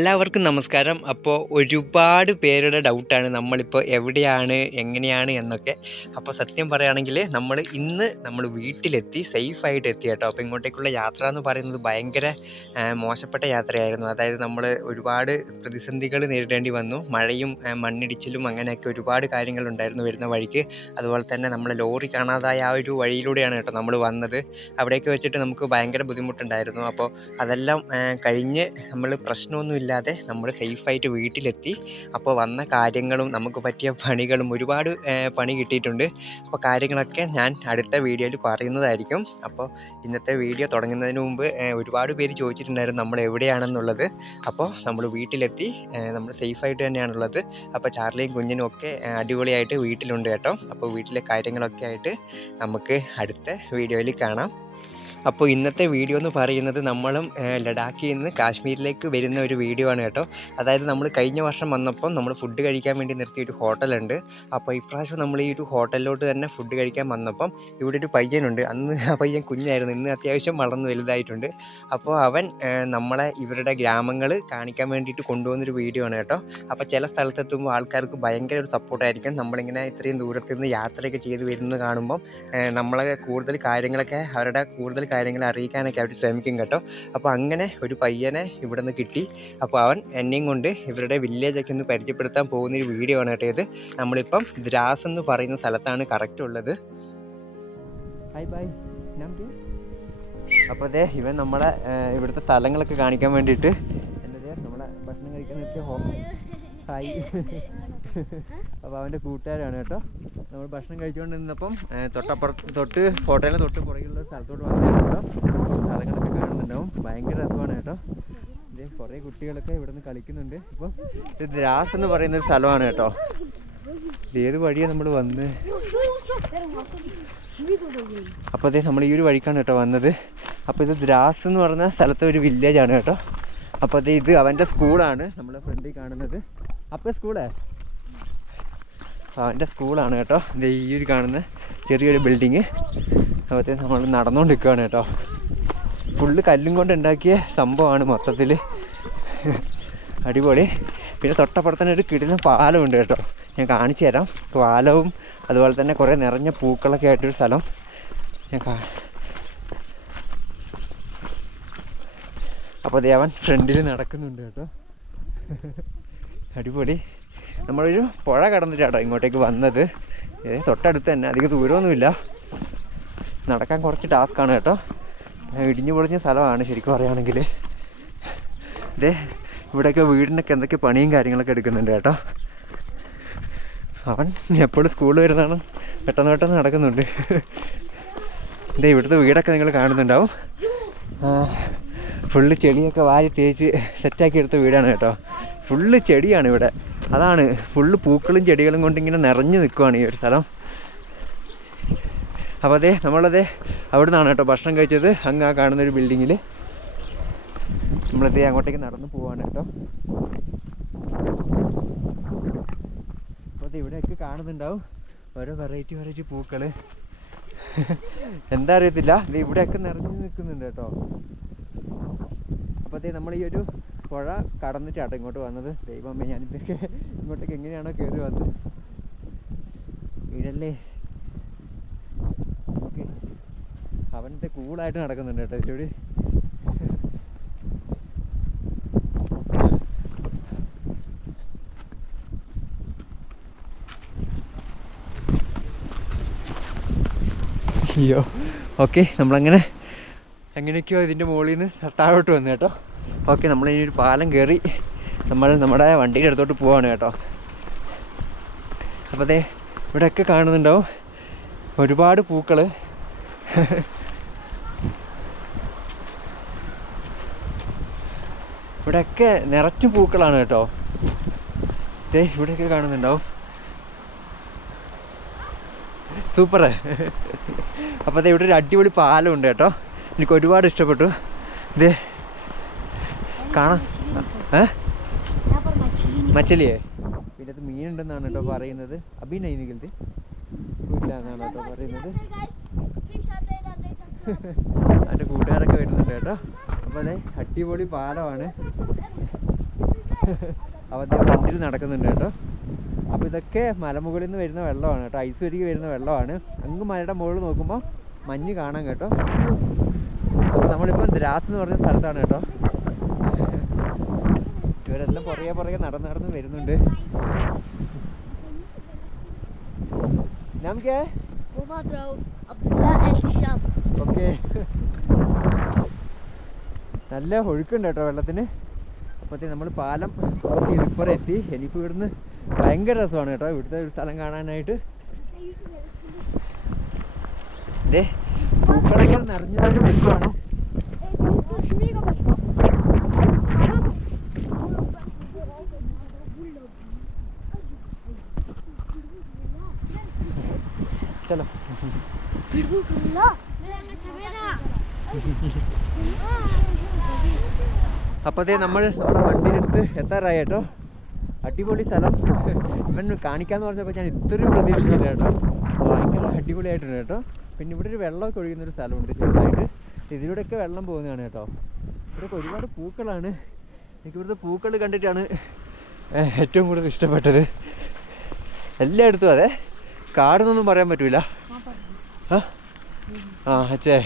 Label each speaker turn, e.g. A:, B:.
A: എല്ലാവർക്കും നമസ്കാരം. അപ്പോൾ ഒരുപാട് പേരുടെ ഡൗട്ടാണ്. നമ്മളിപ്പോൾ എവിടെയാണ് എങ്ങനെയാണ് എന്നൊക്കെ. അപ്പോൾ സത്യം പറയുകയാണെങ്കിൽ നമ്മൾ ഇന്ന് നമ്മൾ വീട്ടിലെത്തി സേഫായിട്ട് എത്തി കേട്ടോ. അപ്പോൾ ഇങ്ങോട്ടേക്കുള്ള യാത്ര എന്ന് പറയുന്നത് ഭയങ്കര മോശപ്പെട്ട യാത്രയായിരുന്നു. അതായത് നമ്മൾ ഒരുപാട് പ്രതിസന്ധികൾ നേരിടേണ്ടി വന്നു. മഴയും മണ്ണിടിച്ചിലും അങ്ങനെയൊക്കെ ഒരുപാട് കാര്യങ്ങളുണ്ടായിരുന്നു വരുന്ന വഴിക്ക്. അതുപോലെ തന്നെ നമ്മൾ ലോറി കാണാതായ ആ ഒരു വഴിയിലൂടെയാണ് കേട്ടോ നമ്മൾ വന്നത്. അവിടെയൊക്കെ വെച്ചിട്ട് നമുക്ക് ഭയങ്കര ബുദ്ധിമുട്ടുണ്ടായിരുന്നു. അപ്പോൾ അതെല്ലാം കഴിഞ്ഞ് നമ്മൾ പ്രശ്നമൊന്നുമില്ലാതെ നമ്മൾ സേഫായിട്ട് വീട്ടിലെത്തി. അപ്പോൾ വന്ന കാര്യങ്ങളും നമുക്ക് പറ്റിയ പണികളും ഒരുപാട് പണി കിട്ടിയിട്ടുണ്ട്. അപ്പോൾ കാര്യങ്ങളൊക്കെ ഞാൻ അടുത്ത വീഡിയോയിൽ പറയുന്നതായിരിക്കും. അപ്പോൾ ഇന്നത്തെ വീഡിയോ തുടങ്ങുന്നതിന് മുമ്പ് ഒരുപാട് പേര് ചോദിച്ചിട്ടുണ്ടായിരുന്നു നമ്മൾ എവിടെയാണെന്നുള്ളത്. അപ്പോൾ നമ്മൾ വീട്ടിലെത്തി നമ്മൾ സേഫായിട്ട് തന്നെയാണുള്ളത്. അപ്പോൾ ചാർലിയും കുഞ്ഞിനും ഒക്കെ അടിപൊളിയായിട്ട് വീട്ടിലുണ്ട് കേട്ടോ. അപ്പോൾ വീട്ടിലെ കാര്യങ്ങളൊക്കെ ആയിട്ട് നമുക്ക് അടുത്ത വീഡിയോയിൽ കാണാം. അപ്പോൾ ഇന്നത്തെ വീഡിയോ എന്ന് പറയുന്നത് നമ്മളും ലഡാക്കിൽ നിന്ന് കാശ്മീരിലേക്ക് വരുന്ന ഒരു വീഡിയോ ആണ് കേട്ടോ. അതായത് നമ്മൾ കഴിഞ്ഞ വർഷം വന്നപ്പം നമ്മൾ ഫുഡ് കഴിക്കാൻ വേണ്ടി നിർത്തിയ ഒരു ഹോട്ടലുണ്ട്. അപ്പോൾ ഇപ്രാവശ്യം നമ്മൾ ഈ ഒരു ഹോട്ടലിലോട്ട് തന്നെ ഫുഡ് കഴിക്കാൻ വന്നപ്പം ഇവിടെ ഒരു പയ്യനുണ്ട്. അന്ന് ആ പയ്യൻ കുഞ്ഞായിരുന്നു. ഇന്ന് അത്യാവശ്യം വളർന്ന് വലുതായിട്ടുണ്ട്. അപ്പോൾ അവൻ നമ്മളെ ഇവരുടെ ഗ്രാമങ്ങൾ കാണിക്കാൻ വേണ്ടിയിട്ട് കൊണ്ടുപോകുന്നൊരു വീഡിയോ ആണ് കേട്ടോ. അപ്പോൾ ചില സ്ഥലത്തെത്തുമ്പോൾ ആൾക്കാർക്ക് ഭയങ്കര ഒരു സപ്പോർട്ടായിരിക്കും നമ്മളിങ്ങനെ ഇത്രയും ദൂരത്തുനിന്ന് യാത്രയൊക്കെ ചെയ്ത് വരുന്നത് കാണുമ്പം നമ്മളെ കൂടുതൽ കാര്യങ്ങളൊക്കെ അവരുടെ കൂടുതൽ കാര്യങ്ങൾ അറിയിക്കാനൊക്കെ അവർ ശ്രമിക്കും കേട്ടോ. അപ്പോൾ അങ്ങനെ ഒരു പയ്യനെ ഇവിടെ നിന്ന് കിട്ടി. അപ്പോൾ അവൻ എന്നെയും കൊണ്ട് ഇവരുടെ വില്ലേജൊക്കെ ഒന്ന് പരിചയപ്പെടുത്താൻ പോകുന്നൊരു വീഡിയോ ആണ് കേട്ടോ ഇത്. നമ്മളിപ്പം ദ്രാസ് എന്ന് പറയുന്ന സ്ഥലത്താണ് കറക്റ്റ് ഉള്ളത്. ഹായ് ബൈ അപ്പോൾ അതെ ഇവൻ നമ്മളെ ഇവിടുത്തെ സ്ഥലങ്ങളൊക്കെ കാണിക്കാൻ വേണ്ടിയിട്ട്. എന്നതേ നമ്മളെ ഭക്ഷണം കഴിക്കാൻ ഹോം ഹോ ഹായ്. അപ്പോൾ അവന്റെ കൂട്ടുകാരാണ് കേട്ടോ. നമ്മൾ ഭക്ഷണം കഴിച്ചുകൊണ്ട് നിന്നപ്പം തൊട്ടപ്പുറത്ത് തൊട്ട് ഹോട്ടലിന് തൊട്ട് പുറകിലുള്ള സ്ഥലത്തോട്ട് വന്നതാണ് കേട്ടോ. സ്ഥലങ്ങളൊക്കെ കാണുന്നുണ്ടാവും. ഭയങ്കര രസമാണ് കേട്ടോ. ഇത് കുറേ കുട്ടികളൊക്കെ ഇവിടെ നിന്ന് കളിക്കുന്നുണ്ട്. അപ്പോൾ ഇത് ദ്രാസ് എന്ന് പറയുന്ന ഒരു സ്ഥലമാണ് കേട്ടോ. ഇത് ഏത് വഴിയാണ് നമ്മൾ വന്ന്? അപ്പോൾ അതേ നമ്മൾ ഈ ഒരു വഴിക്കാണ് കേട്ടോ വന്നത്. അപ്പോൾ ഇത് ദ്രാസ് എന്ന് പറഞ്ഞ സ്ഥലത്തെ ഒരു വില്ലേജാണ് കേട്ടോ. അപ്പോൾ ഇത് അവന്റെ സ്കൂളാണ് നമ്മളെ ഫ്രണ്ടിൽ കാണുന്നത്. അപ്പോൾ സ്കൂളേ? അവന്റെ സ്കൂളാണ് കേട്ടോ. ഈ ഒരു കാണുന്ന ചെറിയൊരു ബിൽഡിങ് അപ്പത്തെ നമ്മൾ നടന്നുകൊണ്ട് നിൽക്കുകയാണ് കേട്ടോ. ഫുള്ള് കല്ലും കൊണ്ട് ഉണ്ടാക്കിയ സംഭവമാണ് മൊത്തത്തിൽ അടിപൊളി. പിന്നെ തൊട്ടപ്പുറത്ത് തന്നെ ഒരു കിടിലൻ പാലമുണ്ട് കേട്ടോ. ഞാൻ കാണിച്ചു തരാം. പാലവും അതുപോലെ തന്നെ കുറേ നിറഞ്ഞ പൂക്കളൊക്കെ ആയിട്ടൊരു സ്ഥലം. ഞാൻ അപ്പോൾ ദേവൻ ഫ്രണ്ടിൽ നടക്കുന്നുണ്ട് കേട്ടോ. അടിപൊളി. നമ്മളൊരു പുഴ കടന്നിട്ടാട്ടോ ഇങ്ങോട്ടേക്ക് വന്നത്. തൊട്ടടുത്ത് തന്നെ. അധികം ദൂരമൊന്നുമില്ല. നടക്കാൻ കുറച്ച് ടാസ്ക്കാണ് കേട്ടോ. ഇടിഞ്ഞു പൊളിഞ്ഞ സ്ഥലമാണ് ശരിക്കും പറയുകയാണെങ്കിൽ ഇതേ ഇവിടെയൊക്കെ വീടിനൊക്കെ എന്തൊക്കെ പണിയും കാര്യങ്ങളൊക്കെ എടുക്കുന്നുണ്ട് കേട്ടോ. അവൻ എപ്പോഴും സ്കൂളിൽ വരുന്നതാണ് പെട്ടെന്ന് പെട്ടെന്ന് നടക്കുന്നുണ്ട്. ഇതേ ഇവിടുത്തെ വീടൊക്കെ നിങ്ങൾ കാണുന്നുണ്ടാവും. ഫുള്ള് ചെടിയൊക്കെ വാരി തേച്ച് സെറ്റാക്കി എടുത്ത വീടാണ് കേട്ടോ. ഫുള്ള് ചെടിയാണ് ഇവിടെ. അതാണ് ഫുള്ള് പൂക്കളും ചെടികളും കൊണ്ട് ഇങ്ങനെ നിറഞ്ഞു നിൽക്കുവാണ് ഈ ഒരു സ്ഥലം. അപ്പോൾ അതെ നമ്മളതേ അവിടെ നിന്നാണ് കേട്ടോ ഭക്ഷണം കഴിച്ചത്. അങ്ങ് ആ കാണുന്ന ഒരു ബിൽഡിങ്ങിൽ നമ്മളതേ അങ്ങോട്ടേക്ക് നടന്നു പോവാണ് കേട്ടോ. അപ്പോൾ ഇവിടെയൊക്കെ കാണുന്നുണ്ടാവും. ഓരോ വെറൈറ്റി വെറൈറ്റി പൂക്കൾ എന്താ അറിയത്തില്ല. ഇത് ഇവിടെയൊക്കെ നിറഞ്ഞു നിൽക്കുന്നുണ്ട് കേട്ടോ. അപ്പോൾ നമ്മൾ ഈ ഒരു പുഴ കടന്നിട്ടാട്ടോ ഇങ്ങോട്ട് വന്നത്. ദൈവമേ ഞാനിതൊക്കെ ഇങ്ങോട്ടേക്ക് എങ്ങനെയാണോ കയറി വന്നത്. വീടല്ലേ അവനത്തെ കൂളായിട്ട് നടക്കുന്നുണ്ട് കേട്ടോ ഇച്ചിരി അയ്യോ ഓക്കെ നമ്മളങ്ങനെ എങ്ങനെയൊക്കെയോ ഇതിന്റെ മുകളിൽ നിന്ന് താഴോട്ട് വന്നു കേട്ടോ. ഓക്കെ നമ്മൾ ഇനി ഒരു പാലം കയറി നമ്മൾ നമ്മുടെ വണ്ടിയുടെ അടുത്തോട്ട് പോവാണ് കേട്ടോ. അപ്പോൾ അതെ ഇവിടെയൊക്കെ കാണുന്നുണ്ടാവും ഒരുപാട് പൂക്കൾ ഇവിടെയൊക്കെ നിറച്ചും പൂക്കളാണ് കേട്ടോ. ദേ ഇവിടെയൊക്കെ കാണുന്നുണ്ടാവും. സൂപ്പർ അപ്പോൾ അതെ ഇവിടെ ഒരു അടിപൊളി പാലം ഉണ്ട് കേട്ടോ. എനിക്ക് ഒരുപാട് ഇഷ്ടപ്പെട്ടു. ഇത് കാണാം. മച്ചലിയേ? ഇതിനകത്ത് മീനുണ്ടെന്നാണ് കേട്ടോ പറയുന്നത്. അഭിനയിനിക്കൽ ഇല്ല എന്നാണ് കേട്ടോ പറയുന്നത്. അതിന്റെ കൂട്ടുകാരൊക്കെ വരുന്നുണ്ട് കേട്ടോ. അപ്പോൾ അതെ അടിപൊളി അപ്പോൾ അവരുടെ ഫ്രണ്ടിൽ നടക്കുന്നുണ്ട് കേട്ടോ. അപ്പോൾ ഇതൊക്കെ മലമുകളിൽ നിന്ന് വരുന്ന വെള്ളമാണ് കേട്ടോ. ഐസ് ഒരുക്കി വരുന്ന വെള്ളമാണ്. അങ്ങ് മലയുടെ മുകളിൽ നോക്കുമ്പോൾ മഞ്ഞ് കാണാം കേട്ടോ. ദ്രാസ് എന്ന് പറഞ്ഞ സ്ഥലത്താണ് കേട്ടോ. ഇവരെല്ലാം പുറകെ പുറകെ നടന്ന് നടന്ന് വരുന്നുണ്ട്. നമുക്ക്. ഓക്കെ. നല്ല ഒഴുക്കുണ്ട് കേട്ടോ വെള്ളത്തിന്. അപ്പോഴത്തേ നമ്മൾ പാലം ക്രോസ് ചെയ്ത് ഇപ്പുറം എത്തി. എനിക്ക് ഇവിടുന്ന് ഭയങ്കര രസമാണ് കേട്ടോ ഇവിടുത്തെ ഒരു സ്ഥലം കാണാനായിട്ട്. ദേ നിറഞ്ഞതായിട്ട് നിറഞ്ഞു നിൽക്കുവാണ് ചലോ അപ്പോഴത്തേ നമ്മൾ നമ്മുടെ വണ്ടിയിലെടുത്ത് എത്താറായി കേട്ടോ. അടിപൊളി സ്ഥലം. ഇവൻ കാണിക്കാന്ന് പറഞ്ഞപ്പോൾ ഞാൻ ഇത്രയും പ്രതീക്ഷിച്ചില്ല കേട്ടോ. ഭയങ്കര അടിപൊളിയായിട്ടുണ്ട് കേട്ടോ. പിന്നെ ഇവിടെ ഒരു വെള്ളമൊക്കെ ഒഴുകുന്ന ഒരു സ്ഥലമുണ്ട് ചെറുതായിട്ട്. ഇതിലൂടെയൊക്കെ വെള്ളം പോകുന്നതാണ് കേട്ടോ. ഇവിടെയൊക്കെ ഒരുപാട് പൂക്കളാണ്. എനിക്ക് ഇവിടുത്തെ പൂക്കൾ കണ്ടിട്ടാണ് ഏറ്റവും കൂടുതൽ ഇഷ്ടപ്പെട്ടത്. എല്ലായിടത്തും അതെ. കാടെന്നൊന്നും പറയാൻ പറ്റൂല. ആ ആ അച്ഛേ